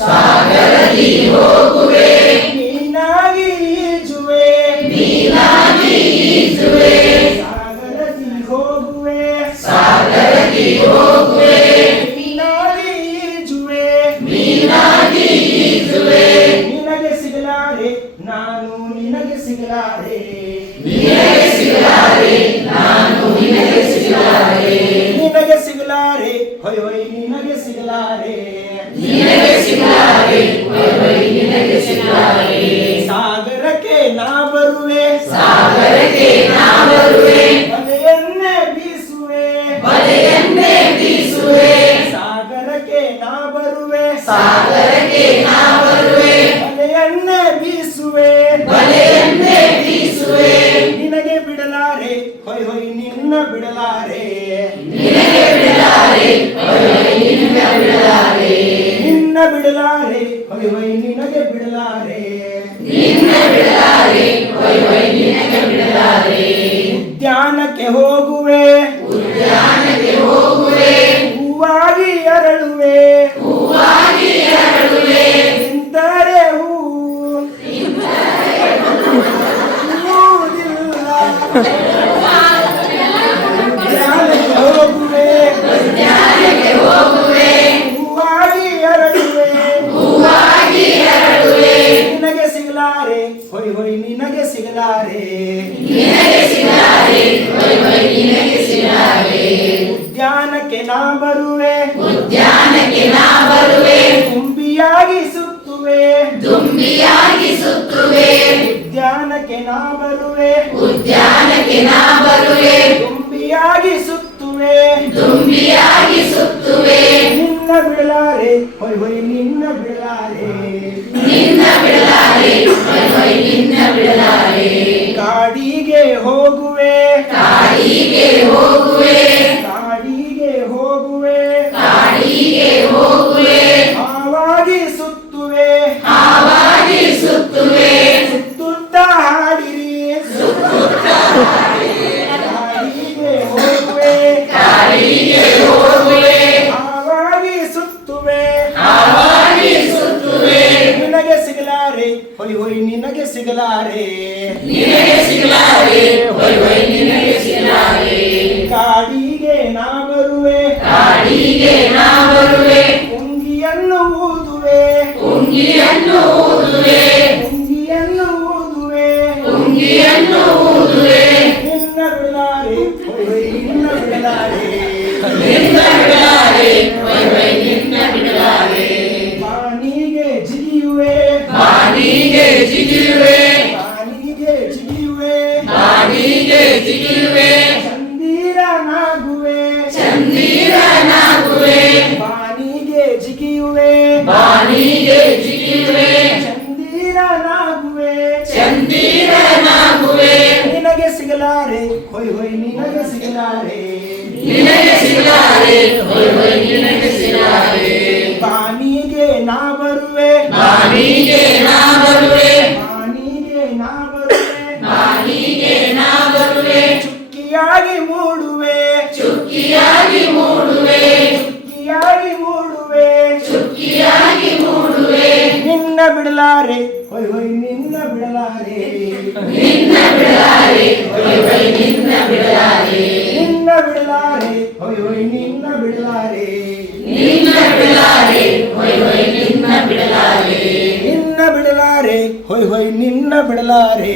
ಸಾಗರದಿ ಹೋಗುವೆ ನೀನಾಗಿ ಈಜುವೆ ಸಾಗರದಿ ಹೋಗುವೆ ನೀನಾಗಿ ಈಜುವೆ ನಿನಗೆ ಸಿಗಲಾರೆ ನಾನು ನಿನಗೆ ಸಿಗಲಾರೆ ನಿನಗೆ ಸಿಗಲಾರೆ ಹೊಯ್ ಹೊಯ್ ನಿನಗೆ ಸಿಗಲಾರೆ ಸಾಗರಕ್ಕೆ ನಾ ಬರುವೆ ಬಲೆಯನ್ನೇ ಬೀಸುವೆ ಸಾಗರಕ್ಕೆ ನಾ ಬರುವೆ ಬಲೆಯನ್ನೇ ಬೀಸುವೆ ನಿನಗೆ ಬಿಡಲಾರೆ ಹೊಯ್ ಹೊಯ್ ನಿನ್ನ ಬಿಡಲಾರೆ ನಿನ್ನ ಬಿಡಲಾರೆ ಹೊಯ್ ಹೊಯ್ ನಿನಗೆ ಬಿಡಲಾರೆ ಉದ್ಯಾನಕ್ಕೆ ಹೋಗುವೆ ಹೂವಾಗಿ ಅರಳುವೆ ನಿಂತರೆ ಹೂವುದಿಲ್ಲ ಉದ್ಯಾನಕ್ಕೆ ಹೋಗುವೆ ಹೂವಾಗಿ ಅರಳುವೆ ನಿನಗೆ ಸಿಗಲಾರೆ ಹೊಯ್ ಹೊಯ್ ನಿನಗೆ ಸಿಗಲಾರೆ ಉದ್ಯಾನಕ್ಕೆ ನಾ ಬರುವೆ ತುಂಬಿಯಾಗಿ ಸುತ್ತುವೆ ಉದ್ಯಾನಕ್ಕೆ ನಾ ಬರುವೆ ತುಂಬಿಯಾಗಿ ಸುತ್ತುವೆ ನಿನ್ನ ಬಿಡಲಾರೆ ಹೊಯ್ ಹೊಯ್ ನಿನ್ನ ಬಿಡಲಾರೆ ಕಾಡಿಗೆ ಹೋಗುವೆ ಹಾವಾಗಿ ಸುತ್ತುವೆ ಸುತ್ತುತ್ತಾ ಹಾಡಿರಿ ಕಾಡಿಗೆ ಹೋಗುವೆ ಹಾವಾಗಿ ಸುತ್ತುವೆ ನಿನಗೆ ಸಿಗಲಾರೆ ಹೊಯ್ ಹೊಯ್ ನಿನಗೆ ಸಿಗಲಾರೆ ಕಾಡಿಗೆ ನಾ ಬರುವೆ ಉಂಗಿಯನ್ನು ಊದುವೆ ನಿನ್ನ ಬಿಡಲಾರೆ ಹೊಯ್ ಹೊಯ್ ನಿನ್ನ ಬಿಡಲಾರೆ ಬಾನಿಗೆ ಜಿಗಿಯುವೆ ಚಂದಿರನಾಗುವೆ ಬಾನಿಗೆ ಜಿಗಿಯುವೆ ಚಂದಿರನಾಗುವೆ ನಿನಗೆ ಸಿಗಲಾರೆ ಹೊಯ್ ಹೊಯ್ ನಿನಗೆ ಸಿಗಲಾರೆ ಬಾನಿಗೆ ನಾ ಬರುವೆ ಚುಕ್ಕಿಯಾಗಿ ಮೂಡುವೆ ನಿನ್ನ ಬಿಡಲಾರೆ ಹೊಯ್ ಹೊಯ್ ನಿನ್ನ ಬಿಡಲಾರೆ ಹೊಯ್ ಹೊಯ್ ನಿನ್ನ ಬಿಡಲಾರೆ ಹೊಯ್ ಹೊಯ್ ನಿನ್ನ ಬಿಡಲಾರೆ